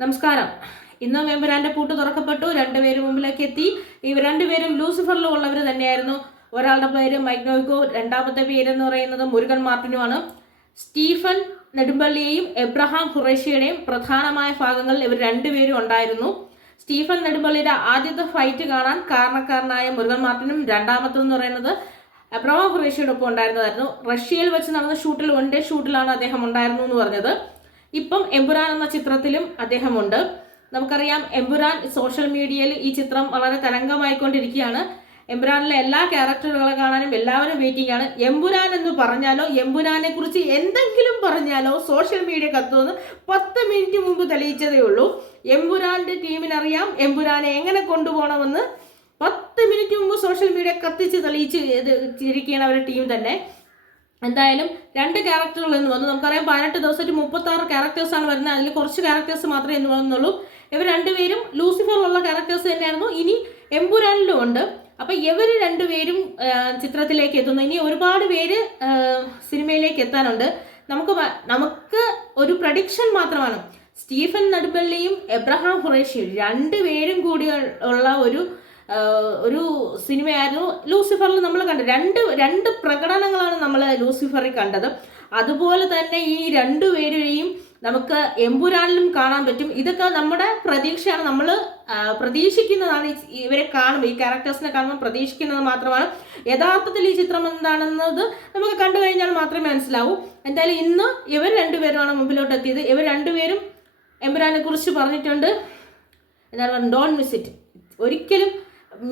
നമസ്കാരം. ഇന്ന് എമ്പുരാന്റെ പൂട്ട് തുറക്കപ്പെട്ടു. രണ്ടുപേരും മുമ്പിലേക്ക് എത്തി. ഇവർ രണ്ടുപേരും ലൂസിഫറിലും ഉള്ളവർ തന്നെയായിരുന്നു. ഒരാളുടെ പേര് മൈക്ക് നോയ്ക്കോ, രണ്ടാമത്തെ പേരെന്ന് പറയുന്നത് മുരുകൻ മാർട്ടിനുമാണ്. സ്റ്റീഫൻ നെടുമ്പള്ളിയെയും എബ്രഹാം ഖുറേഷിയുടെയും പ്രധാനമായ ഭാഗങ്ങളിൽ ഇവർ രണ്ടുപേരും ഉണ്ടായിരുന്നു. സ്റ്റീഫൻ നെടുമ്പള്ളിയുടെ ആദ്യത്തെ ഫൈറ്റ് കാണാൻ കാരണക്കാരനായ മുരുകൻ മാർട്ടിനും, രണ്ടാമത്തെന്ന് പറയുന്നത് എബ്രഹാം ഖുറേഷിയുടെ ഒപ്പം ഉണ്ടായിരുന്നതായിരുന്നു. റഷ്യയിൽ വെച്ച് നടന്ന ഷൂട്ടിൽ, വൺ ഡേ ഷൂട്ടിലാണ് അദ്ദേഹം ഉണ്ടായിരുന്നു എന്ന് പറഞ്ഞത്. ഇപ്പം എമ്പുരാൻ എന്ന ചിത്രത്തിലും അദ്ദേഹമുണ്ട്. നമുക്കറിയാം, എമ്പുരാൻ സോഷ്യൽ മീഡിയയിൽ ഈ ചിത്രം വളരെ തരംഗമായിക്കൊണ്ടിരിക്കുകയാണ്. എമ്പുരാനിലെ എല്ലാ ക്യാരക്ടറുകളെ കാണാനും എല്ലാവരും വെയിറ്റിംഗ് ആണ്. എമ്പുരാൻ എന്ന് പറഞ്ഞാലോ, എമ്പുരാനെ കുറിച്ച് എന്തെങ്കിലും പറഞ്ഞാലോ സോഷ്യൽ മീഡിയ കത്തുമെന്ന് 10 മിനിറ്റ് മുമ്പ് തെളിയിച്ചതേ ഉള്ളൂ. എമ്പുരാന്റെ ടീമിനറിയാം എമ്പുരാനെ എങ്ങനെ കൊണ്ടുപോകണമെന്ന്. 10 മിനിറ്റ് മുമ്പ് സോഷ്യൽ മീഡിയ കത്തിച്ച് തെളിയിച്ചിരിക്കുകയാണ് അവരുടെ ടീം തന്നെ. എന്തായാലും 2 ക്യാരക്ടറുകൾ എന്ന് വന്നു. നമുക്കറിയാം 18 ദിവസമായിട്ട് 36 ക്യാരക്ടേഴ്സാണ് വരുന്നത്. അതിൽ കുറച്ച് ക്യാരക്ടേഴ്സ് മാത്രമേ എന്ന് വന്നുള്ളൂ. ഇവർ രണ്ടുപേരും ലൂസിഫറിലുള്ള ക്യാരക്ടേഴ്സ് തന്നെയായിരുന്നു. ഇനി എമ്പുരാനിലും ഉണ്ട്. അപ്പം ഇവർ രണ്ടുപേരും ചിത്രത്തിലേക്ക് എത്തുന്നു. ഇനി ഒരുപാട് പേര് സിനിമയിലേക്ക് എത്താനുണ്ട്. നമുക്ക് ഒരു പ്രഡിക്ഷൻ മാത്രമാണ്. സ്റ്റീഫൻ നെടുമ്പള്ളിയും എബ്രഹാം ഖുറേഷിയും രണ്ടുപേരും കൂടി ഉള്ള ഒരു സിനിമയായിരുന്നു ലൂസിഫറിൽ നമ്മൾ കണ്ടത്. രണ്ട് പ്രകടനങ്ങളാണ് നമ്മൾ ലൂസിഫറിൽ കണ്ടത്. അതുപോലെ തന്നെ ഈ രണ്ടുപേരെയും നമുക്ക് എമ്പുരാനിലും കാണാൻ പറ്റും. ഇതൊക്കെ നമ്മുടെ പ്രതീക്ഷയാണ്. നമ്മൾ പ്രതീക്ഷിക്കുന്നതാണ്. ഇവരെ കാണുമ്പോൾ, ഈ ക്യാരക്ടേഴ്സിനെ കാണുമ്പോൾ പ്രതീക്ഷിക്കുന്നത് മാത്രമാണ്. യഥാർത്ഥത്തിൽ ഈ ചിത്രം എന്താണെന്നത് നമുക്ക് കണ്ടു കഴിഞ്ഞാൽ മാത്രമേ മനസ്സിലാവൂ. എന്തായാലും ഇന്ന് ഇവർ രണ്ടുപേരുമാണ് മുമ്പിലോട്ട് എത്തിയത്. ഇവർ രണ്ടുപേരും എമ്പുരാനെ കുറിച്ച് പറഞ്ഞിട്ടുണ്ട്. എന്താണ്, ഡോണ്ട് മിസ് ഇറ്റ്. ഒരിക്കലും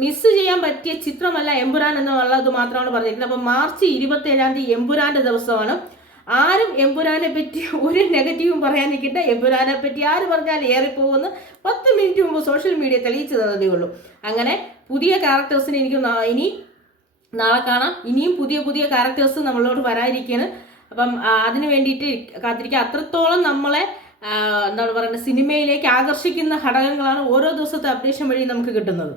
മിസ് ചെയ്യാൻ പറ്റിയ ചിത്രമല്ല എമ്പുരാൻ എന്നുള്ളത് മാത്രമാണ് പറഞ്ഞിരിക്കുന്നത്. അപ്പം മാർച്ച് 27-ാം തീയതി എമ്പുരാന്റെ ദിവസമാണ്. ആരും എമ്പുരാനെ പറ്റി ഒരു നെഗറ്റീവും പറയാൻ നിൽക്കില്ല. എമ്പുരാനെ പറ്റി ആര് പറഞ്ഞാൽ ഏറിപ്പോകുമെന്ന് 10 മിനിറ്റ് മുമ്പ് സോഷ്യൽ മീഡിയ തെളിയിച്ചു തന്നതേ ഉള്ളൂ. അങ്ങനെ പുതിയ ക്യാരക്ടേഴ്സിന് എനിക്ക് ഇനി നാളെ കാണാം. ഇനിയും പുതിയ പുതിയ ക്യാരക്ടേഴ്സ് നമ്മളോട് വരാതിരിക്കുകയാണ്. അപ്പം അതിന് വേണ്ടിയിട്ട് കാത്തിരിക്കുക. അത്രത്തോളം നമ്മളെ എന്താണ് പറയുന്നത്, സിനിമയിലേക്ക് ആകർഷിക്കുന്ന ഘടകങ്ങളാണ് ഓരോ ദിവസത്തെ അപ്ഡേഷൻ വഴി നമുക്ക് കിട്ടുന്നത്.